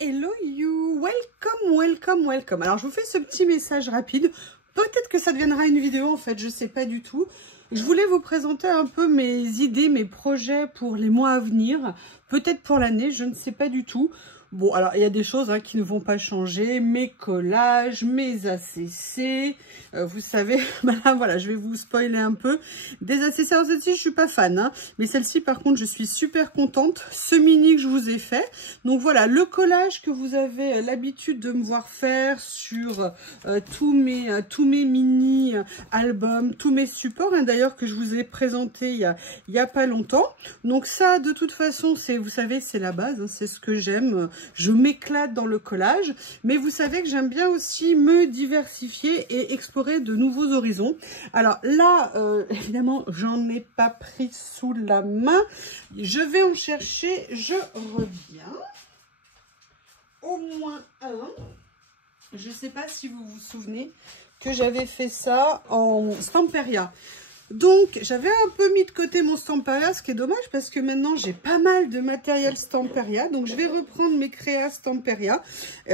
Hello you, welcome. Alors je vous fais ce petit message rapide. Peut-être que ça deviendra une vidéo en fait, je sais pas du tout. Je voulais vous présenter un peu mes idées, mes projets pour les mois à venir. Peut-être pour l'année, je ne sais pas du tout. Bon, alors il y a des choses qui ne vont pas changer, mes collages, mes ACC, vous savez, voilà, je vais vous spoiler un peu. Des ACC, alors celle-ci je suis pas fan, mais celle-ci par contre je suis super contente, ce mini que je vous ai fait. Donc voilà, le collage que vous avez l'habitude de me voir faire sur tous mes mini albums, tous mes supports, d'ailleurs que je vous ai présenté il y a pas longtemps. Donc ça, de toute façon, vous savez, c'est la base, c'est ce que j'aime. Je m'éclate dans le collage, mais vous savez que j'aime bien aussi me diversifier et explorer de nouveaux horizons. Alors là, évidemment, j'en ai pas pris sous la main. Je vais en chercher, je reviens. Au moins un. Je ne sais pas si vous vous souvenez que j'avais fait ça en Stamperia. Donc, j'avais un peu mis de côté mon Stamperia, ce qui est dommage parce que maintenant, j'ai pas mal de matériel Stamperia. Donc, je vais reprendre mes créas Stamperia.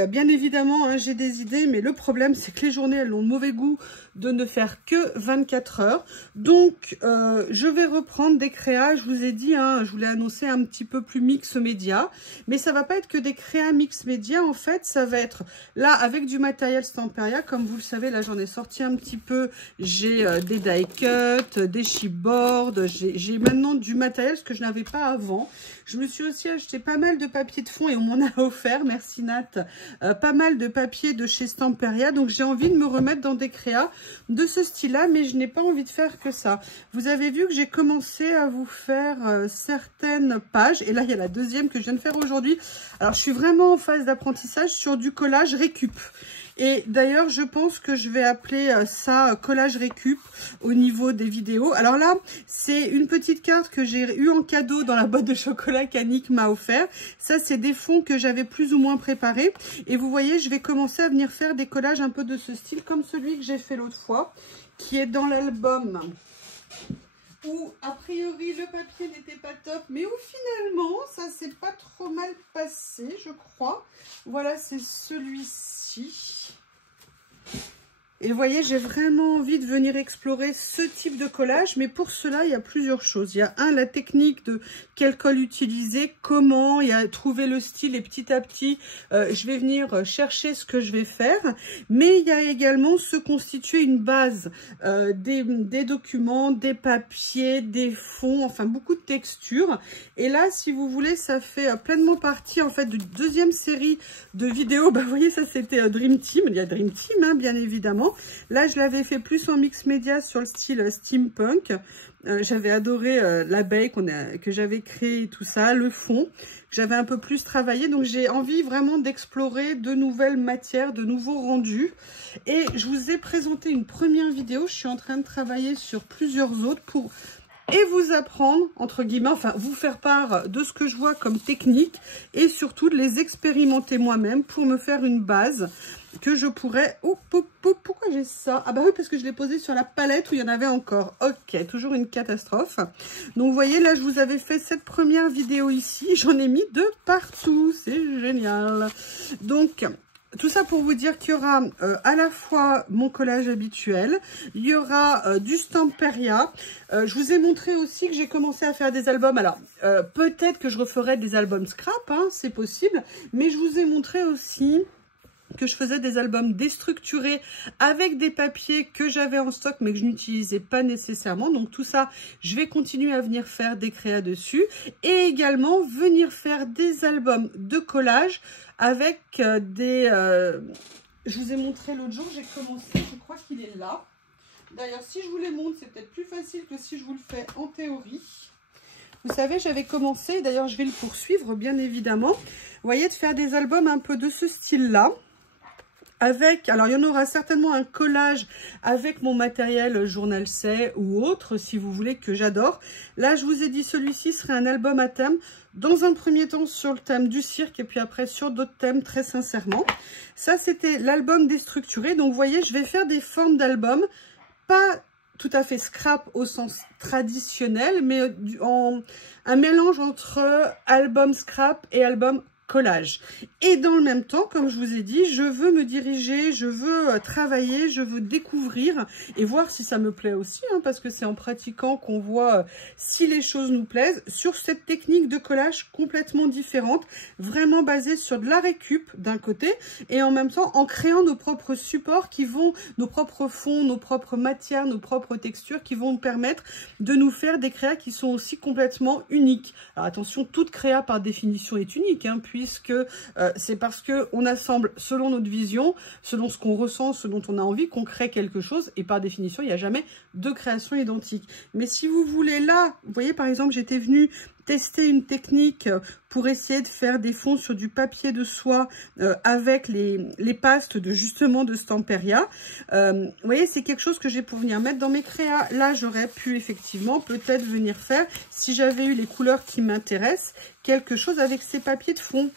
Bien évidemment, j'ai des idées, mais le problème, c'est que les journées, elles ont le mauvais goût de ne faire que 24 heures. Donc, je vais reprendre des créas. Je vous ai dit, je vous l'ai annoncé un petit peu plus mix média. Mais ça va pas être que des créas mix média. En fait, ça va être là, avec du matériel Stamperia. Comme vous le savez, là, j'en ai sorti un petit peu. J'ai des die cuts, des chipboards, j'ai maintenant du matériel, ce que je n'avais pas avant. Je me suis aussi acheté pas mal de papier de fond et on m'en a offert, merci Nat, pas mal de papier de chez Stamperia. Donc j'ai envie de me remettre dans des créas de ce style-là, mais je n'ai pas envie de faire que ça. Vous avez vu que j'ai commencé à vous faire certaines pages, et là il y a la deuxième que je viens de faire aujourd'hui. Alors je suis vraiment en phase d'apprentissage sur du collage récup. Et d'ailleurs, je pense que je vais appeler ça collage récup au niveau des vidéos. Alors là, c'est une petite carte que j'ai eue en cadeau dans la boîte de chocolat qu'Annick m'a offert. Ça, c'est des fonds que j'avais plus ou moins préparés. Et vous voyez, je vais commencer à venir faire des collages un peu de ce style, comme celui que j'ai fait l'autre fois, qui est dans l'album où, a priori, le papier n'était pas top, mais où finalement, ça s'est pas trop mal passé, je crois. Voilà, c'est celui-ci. Et vous voyez, j'ai vraiment envie de venir explorer ce type de collage, mais pour cela, il y a plusieurs choses. Il y a la technique de quel colle utiliser, comment, il y a trouver le style, et petit à petit, je vais venir chercher ce que je vais faire. Mais il y a également se constituer une base, des documents, des papiers, des fonds, enfin beaucoup de textures. Et là, si vous voulez, ça fait pleinement partie en fait de deuxième série de vidéos. Vous voyez, ça c'était Dream Team. Il y a Dream Team, bien évidemment. Là, je l'avais fait plus en mix média sur le style steampunk. J'avais adoré l'abeille que j'avais créé, tout ça, le fond. J'avais un peu plus travaillé. Donc, j'ai envie vraiment d'explorer de nouvelles matières, de nouveaux rendus. Et je vous ai présenté une première vidéo. Je suis en train de travailler sur plusieurs autres pour... et vous apprendre, entre guillemets, enfin, vous faire part de ce que je vois comme technique et surtout de les expérimenter moi-même pour me faire une base que je pourrais... Oh, pourquoi j'ai ça? Ah bah oui, parce que je l'ai posé sur la palette où il y en avait encore. Ok, toujours une catastrophe. Donc, vous voyez, là, je vous avais fait cette première vidéo ici. J'en ai mis de partout. C'est génial. Donc... tout ça pour vous dire qu'il y aura à la fois mon collage habituel, il y aura du Stamperia. Je vous ai montré aussi que j'ai commencé à faire des albums. Alors, peut-être que je referai des albums scrap, c'est possible. Mais je vous ai montré aussi que je faisais des albums déstructurés avec des papiers que j'avais en stock mais que je n'utilisais pas nécessairement. Donc tout ça, je vais continuer à venir faire des créas dessus et également venir faire des albums de collage avec des... je vous ai montré l'autre jour, j'ai commencé, je crois qu'il est là. D'ailleurs, si je vous les montre, c'est peut-être plus facile que si je vous le fais en théorie. Vous savez, j'avais commencé, d'ailleurs je vais le poursuivre bien évidemment. Vous voyez, de faire des albums un peu de ce style-là. Avec, alors il y en aura certainement un collage avec mon matériel Journal C ou autre, si vous voulez, que j'adore. Là, je vous ai dit, celui-ci serait un album à thème. Dans un premier temps sur le thème du cirque et puis après sur d'autres thèmes, très sincèrement. Ça, c'était l'album déstructuré. Donc, vous voyez, je vais faire des formes d'albums, pas tout à fait scrap au sens traditionnel, mais un mélange entre album scrap et album collage. Et dans le même temps, comme je vous ai dit, je veux me diriger, je veux travailler, je veux découvrir et voir si ça me plaît aussi, hein, parce que c'est en pratiquant qu'on voit si les choses nous plaisent, sur cette technique de collage complètement différente, vraiment basée sur de la récup d'un côté, et en même temps en créant nos propres supports qui vont, nos propres fonds, nos propres matières, nos propres textures qui vont nous permettre de nous faire des créas qui sont aussi complètement uniques. Alors attention, toute créa par définition est unique, hein, puisque c'est parce qu'on assemble selon notre vision, selon ce qu'on ressent, ce dont on a envie, qu'on crée quelque chose, et par définition, il n'y a jamais de création identique. Mais si vous voulez, là, vous voyez, par exemple, j'étais venue tester une technique pour essayer de faire des fonds sur du papier de soie avec les pastes de justement de Stamperia. Vous voyez, c'est quelque chose que j'ai pour venir mettre dans mes créas. Là, j'aurais pu effectivement peut-être venir faire, si j'avais eu les couleurs qui m'intéressent, quelque chose avec ces papiers de fond.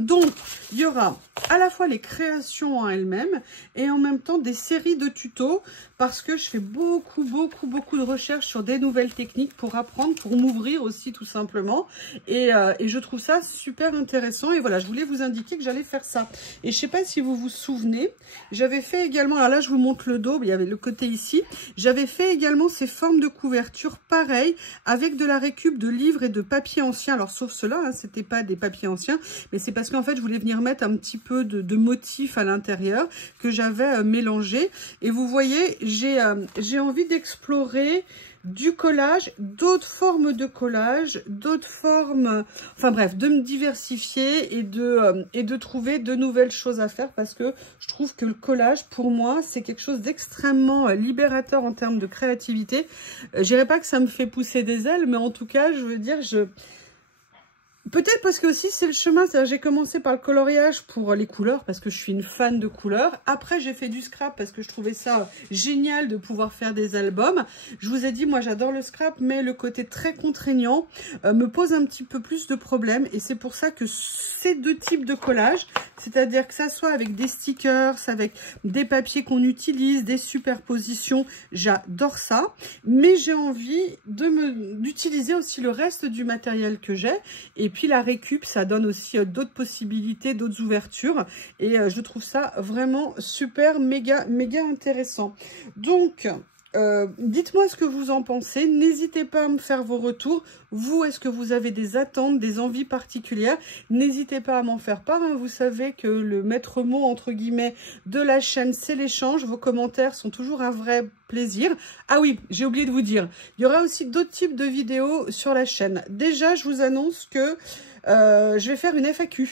Donc, il y aura à la fois les créations en elles-mêmes et en même temps des séries de tutos parce que je fais beaucoup de recherches sur des nouvelles techniques pour apprendre, pour m'ouvrir aussi tout simplement. Et je trouve ça super intéressant. Et voilà, je voulais vous indiquer que j'allais faire ça. Et je sais pas si vous vous souvenez, j'avais fait également, alors là je vous montre le dos, il y avait le côté ici. J'avais fait également ces formes de couverture pareil avec de la récup de livres et de papier ancien. Alors sauf cela, hein, c'était pas des papiers anciens, mais c'est parce qu'en fait je voulais venir mettre un petit peu de motifs à l'intérieur que j'avais mélangé. Et vous voyez, j'ai envie d'explorer du collage, d'autres formes de collage, d'autres formes, enfin bref, de me diversifier et de trouver de nouvelles choses à faire parce que je trouve que le collage, pour moi, c'est quelque chose d'extrêmement libérateur en termes de créativité. Je dirais pas que ça me fait pousser des ailes, mais en tout cas, je veux dire, peut-être parce que aussi c'est le chemin, c'est-à-dire j'ai commencé par le coloriage pour les couleurs parce que je suis une fan de couleurs. Après j'ai fait du scrap parce que je trouvais ça génial de pouvoir faire des albums. Je vous ai dit, moi j'adore le scrap, mais le côté très contraignant me pose un petit peu plus de problèmes. Et c'est pour ça que ces deux types de collage, c'est-à-dire que ça soit avec des stickers, avec des papiers qu'on utilise, des superpositions, j'adore ça. Mais j'ai envie d'utiliser aussi le reste du matériel que j'ai. Et puis la récup, ça donne aussi d'autres possibilités, d'autres ouvertures. Et je trouve ça vraiment super, méga intéressant. Donc, dites-moi ce que vous en pensez. N'hésitez pas à me faire vos retours. Vous, est-ce que vous avez des attentes, des envies particulières? N'hésitez pas à m'en faire part. Hein. Vous savez que le maître mot, entre guillemets, de la chaîne, c'est l'échange. Vos commentaires sont toujours un vrai plaisir. Ah oui, j'ai oublié de vous dire, il y aura aussi d'autres types de vidéos sur la chaîne. Déjà, je vous annonce que je vais faire une FAQ.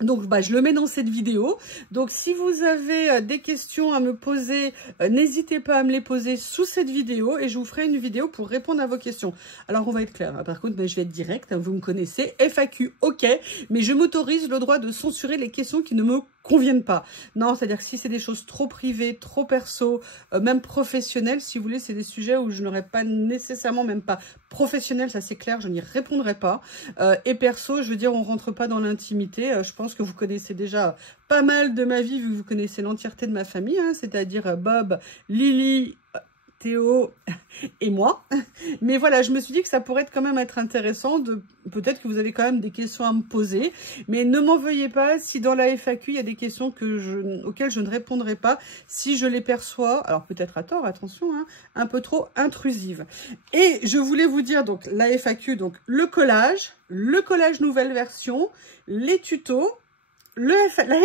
Donc, je le mets dans cette vidéo. Donc, si vous avez des questions à me poser, n'hésitez pas à me les poser sous cette vidéo et je vous ferai une vidéo pour répondre à vos questions. Alors, on va être clair. Par contre, je vais être direct. Vous me connaissez. FAQ, ok. Mais je m'autorise le droit de censurer les questions qui ne me conviennent pas. Non, c'est-à-dire que si c'est des choses trop privées, trop perso, même professionnelles, si vous voulez, c'est des sujets où je n'aurais pas nécessairement, même pas professionnel, ça c'est clair, je n'y répondrai pas. Et perso, je veux dire, on rentre pas dans l'intimité. Je pense que vous connaissez déjà pas mal de ma vie, vu que vous connaissez l'entièreté de ma famille, hein, c'est-à-dire Bob, Lily, Théo et moi. Mais voilà, je me suis dit que ça pourrait quand même être intéressant de... Peut-être que vous avez quand même des questions à me poser, mais ne m'en veuillez pas si dans la FAQ, il y a des questions auxquelles je ne répondrai pas si je les perçois, alors peut-être à tort, attention, hein, un peu trop intrusives. Et je voulais vous dire, donc, la FAQ, donc le collage nouvelle version, les tutos, la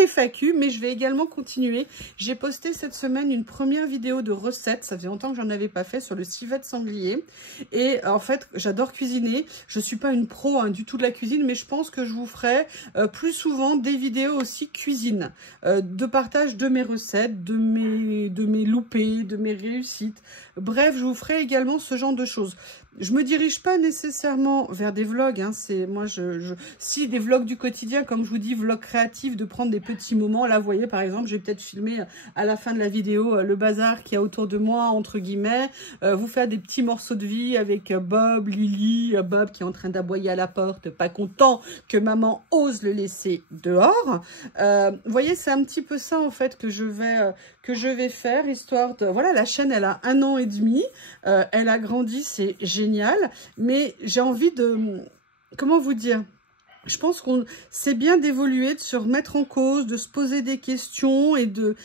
FAQ, mais je vais également continuer. J'ai posté cette semaine une première vidéo de recettes. Ça faisait longtemps que j'en avais pas fait, sur le civet de sanglier. Et en fait, j'adore cuisiner. Je suis pas une pro du tout de la cuisine, mais je pense que je vous ferai plus souvent des vidéos aussi cuisine, de partage de mes recettes, de mes loupés, de mes réussites. Bref, je vous ferai également ce genre de choses. Je me dirige pas nécessairement vers des vlogs, hein, c'est moi si des vlogs du quotidien, comme je vous dis, vlogs créatifs, de prendre des petits moments. Là, vous voyez, par exemple, j'ai peut-être filmé à la fin de la vidéo le bazar qu'il y a autour de moi, entre guillemets, vous faire des petits morceaux de vie avec Bob, Lily, Bob qui est en train d'aboyer à la porte, pas content que maman ose le laisser dehors. Vous voyez, c'est un petit peu ça en fait que je vais faire, histoire de... Voilà, la chaîne, elle a 1 an et demi, elle a grandi, c'est génial, mais j'ai envie de... Comment vous dire ? je pense qu'on c'est bien d'évoluer, de se remettre en cause, de se poser des questions et de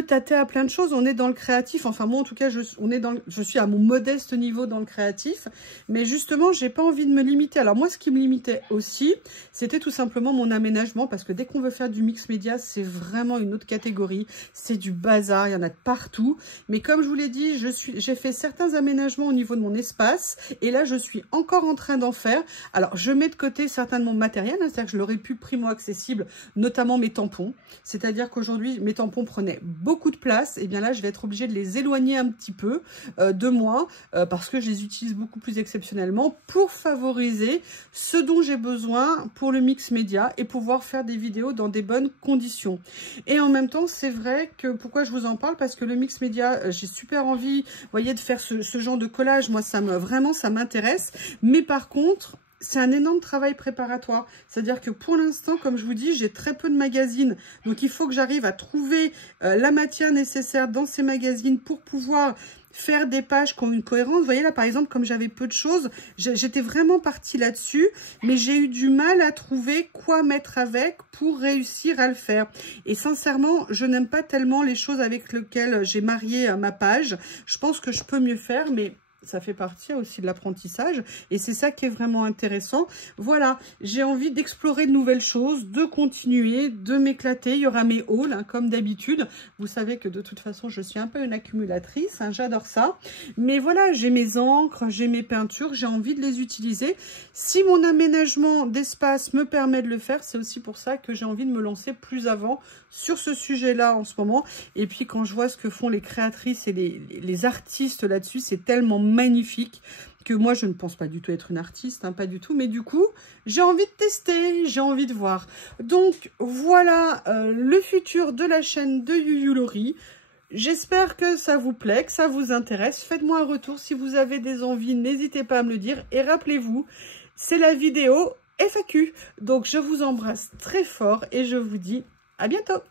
tâter à plein de choses. On est dans le créatif, enfin moi en tout cas, je suis à mon modeste niveau dans le créatif, mais justement, j'ai pas envie de me limiter. Alors moi, ce qui me limitait aussi, c'était tout simplement mon aménagement, parce que dès qu'on veut faire du mix média, c'est vraiment une autre catégorie, c'est du bazar, il y en a de partout. Mais comme je vous l'ai dit, j'ai fait certains aménagements au niveau de mon espace, et là, je suis encore en train d'en faire. Alors, je mets de côté certains de mon matériel, c'est-à-dire que je l'aurais pu primo-accessible, notamment mes tampons. C'est-à-dire qu'aujourd'hui, mes tampons prenaient beaucoup de place. Et bien là, je vais être obligée de les éloigner un petit peu de moi parce que je les utilise beaucoup plus exceptionnellement pour favoriser ce dont j'ai besoin pour le mix média et pouvoir faire des vidéos dans des bonnes conditions. Et en même temps, c'est vrai que, pourquoi je vous en parle? Parce que le mix média, j'ai super envie, vous voyez, de faire ce genre de collage. Moi, vraiment, ça m'intéresse. Mais par contre, c'est un énorme travail préparatoire. C'est-à-dire que pour l'instant, comme je vous dis, j'ai très peu de magazines. Donc, il faut que j'arrive à trouver la matière nécessaire dans ces magazines pour pouvoir faire des pages qui ont une cohérence. Vous voyez là, par exemple, comme j'avais peu de choses, j'étais vraiment partie là-dessus, mais j'ai eu du mal à trouver quoi mettre avec pour réussir à le faire. Et sincèrement, je n'aime pas tellement les choses avec lesquelles j'ai marié ma page. Je pense que je peux mieux faire, mais ça fait partie aussi de l'apprentissage et c'est ça qui est vraiment intéressant. Voilà, j'ai envie d'explorer de nouvelles choses, de continuer, de m'éclater. Il y aura mes hauls, hein, comme d'habitude. Vous savez que de toute façon, je suis un peu une accumulatrice, hein, j'adore ça. Mais voilà, j'ai mes encres, j'ai mes peintures, j'ai envie de les utiliser. Si mon aménagement d'espace me permet de le faire, c'est aussi pour ça que j'ai envie de me lancer plus avant sur ce sujet-là en ce moment. Et puis quand je vois ce que font les créatrices et les artistes là-dessus, c'est tellement magnifique que moi je ne pense pas du tout être une artiste, hein, pas du tout, mais du coup j'ai envie de tester, j'ai envie de voir. Donc voilà le futur de la chaîne de Youyou Laurie. J'espère que ça vous plaît, que ça vous intéresse. Faites-moi un retour si vous avez des envies, n'hésitez pas à me le dire. Et rappelez-vous, c'est la vidéo FAQ. Donc je vous embrasse très fort et je vous dis à bientôt.